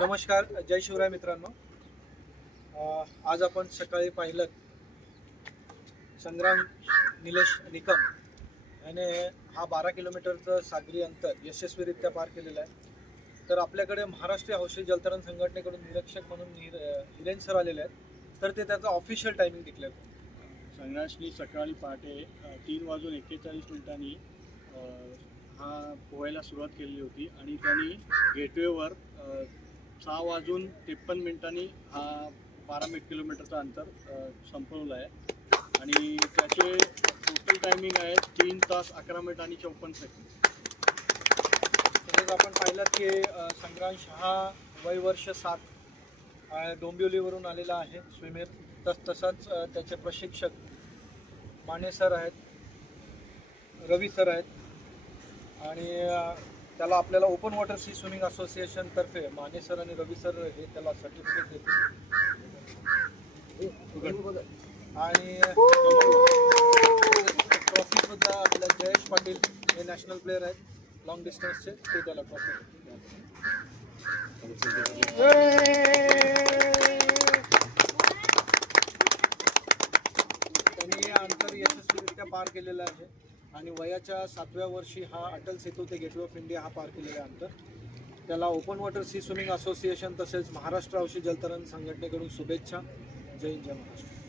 नमस्कार, जय शिवराय मित्रांनो. आज आपण सकाळी पाहिलं संग्राम निलेश निकम याने हा 12 किलोमीटरचं सागरी अंतर यशस्वीरित्या पार केलेलं आहे. तर आपल्याकडे महाराष्ट्रीय हौशी जलतरण संघटनेकडून निरीक्षक म्हणून हिरेन सर आलेले आहेत. तर ते त्याचा ऑफिशियल टायमिंग डिक्लेअर करतात. संघर्षनी सकाळी पहाटे 3:41 हा पोहायला सुरुवात केली होती आणि त्यांनी गेटवेवर 6:53 हा 12 किलोमीटरचा अंतर संपवलं आहे आणि त्याचे टोटल टायमिंग आहे 3 तास 11 मिनिट आणि 54 सेकंद. तसेच आपण पाहिलं की संग्रांश हा वय वर्ष 7 डोंबिवलीवरून आलेला आहे स्विमर. तसंच त्याचे प्रशिक्षक माने सर आहेत, रवी सर आहेत आणि त्याला आपल्याला open water sea swimming association तर्फे माने सर आणि रवी सर हे त्याला सर्टिफिकेट देतील. आणि ट्रॉफी सुद्धा आपल्या जयेश पाटील हे नॅशनल प्लेयर आहेत लॉंग डिस्टन्सचे, ते त्याला ट्रॉफी. त्यांनी हे अंतर यशस्वीरित्या पार केलेलं आहे आणि वयाच्या 7व्या वर्षी हा अटल सेतू ते गेटवे ऑफ इंडिया हा पार केलेला अंतर. त्याला open water sea swimming association तसेच महाराष्ट्र हौशी जलतरण संघटनेकडून शुभेच्छा. जय हिंद, जय महाराष्ट्र.